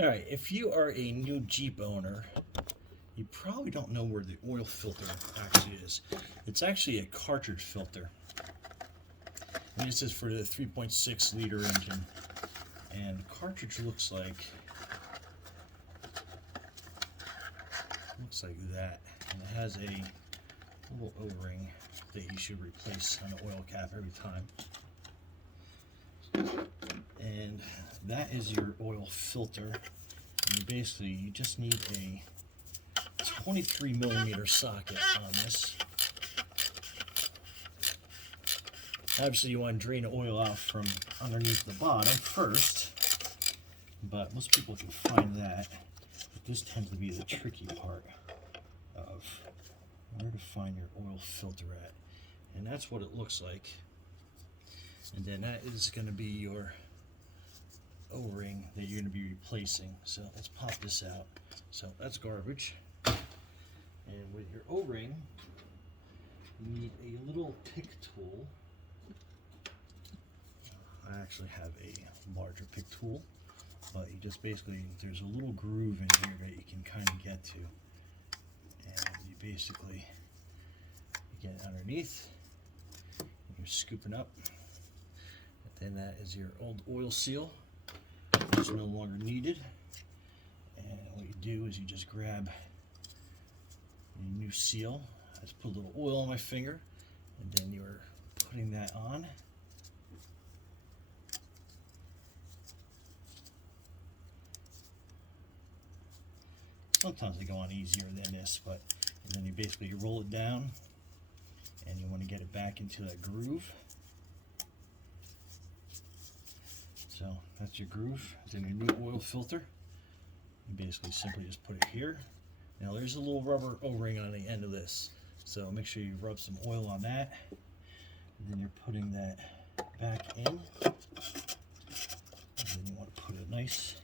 All right, if you are a new Jeep owner, you probably don't know where the oil filter actually is. It's actually a cartridge filter. And this is for the 3.6 liter engine. And the cartridge looks like that. And it has a little O-ring that you should replace on the oil cap every time. And that is your oil filter. And basically, you just need a 23 millimeter socket on this. Obviously, you want to drain the oil out from underneath the bottom first, but most people can find that. But this tends to be the tricky part of where to find your oil filter at. And that's what it looks like. And then that is going to be your O-ring that you're going to be replacing. So let's pop this out. So that's garbage. And with your O-ring, you need a little pick tool. I actually have a larger pick tool, but you just basically, there's a little groove in here that you can kind of get to. And you basically get underneath, you're scooping up. And then that is your old oil seal, which is no longer needed. And what you do is you just grab your new seal. I just put a little oil on my finger, and then you're putting that on. Sometimes they go on easier than this, but and then you basically roll it down, and you want to get it back into that groove. So that's your groove. Then your new oil filter. You basically simply just put it here. Now there's a little rubber O-ring on the end of this, so make sure you rub some oil on that. And then you're putting that back in. And then you want to put it nice.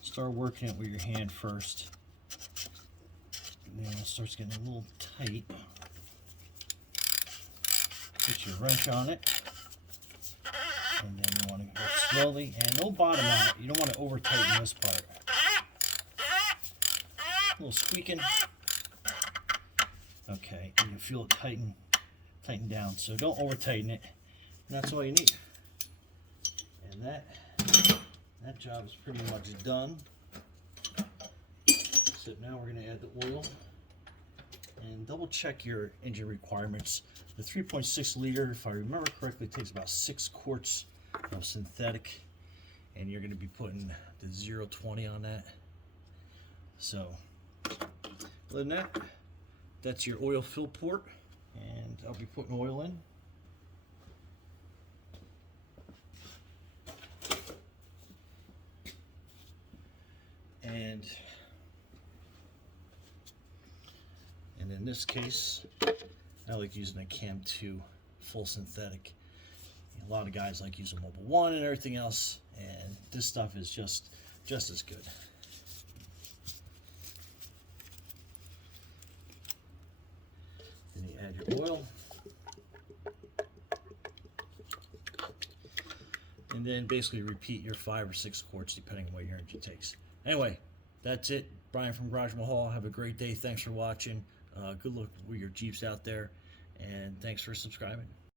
Start working it with your hand first. And then it starts getting a little tight. Put your wrench on it. And then you want to go slowly, and no bottom out. You don't want to over tighten this part. A little squeaking. Okay, and you feel it tighten down. So don't over tighten it. And that's all you need. And that job is pretty much done. So now we're going to add the oil and double check your engine requirements. The 3.6 liter, if I remember correctly, takes about 6 quarts of synthetic, and you're going to be putting the 0.20 on that. So other than that, that's your oil fill port, and I'll be putting oil in. And in this case, I like using a Cam 2 full synthetic. A lot of guys like using Mobile 1 and everything else, and this stuff is just as good. Then you add your oil. And then basically repeat your 5 or 6 quarts depending on what your engine takes. Anyway, that's it. Brian from Garage Mahal. Have a great day. Thanks for watching. Good luck with your Jeeps out there, and thanks for subscribing.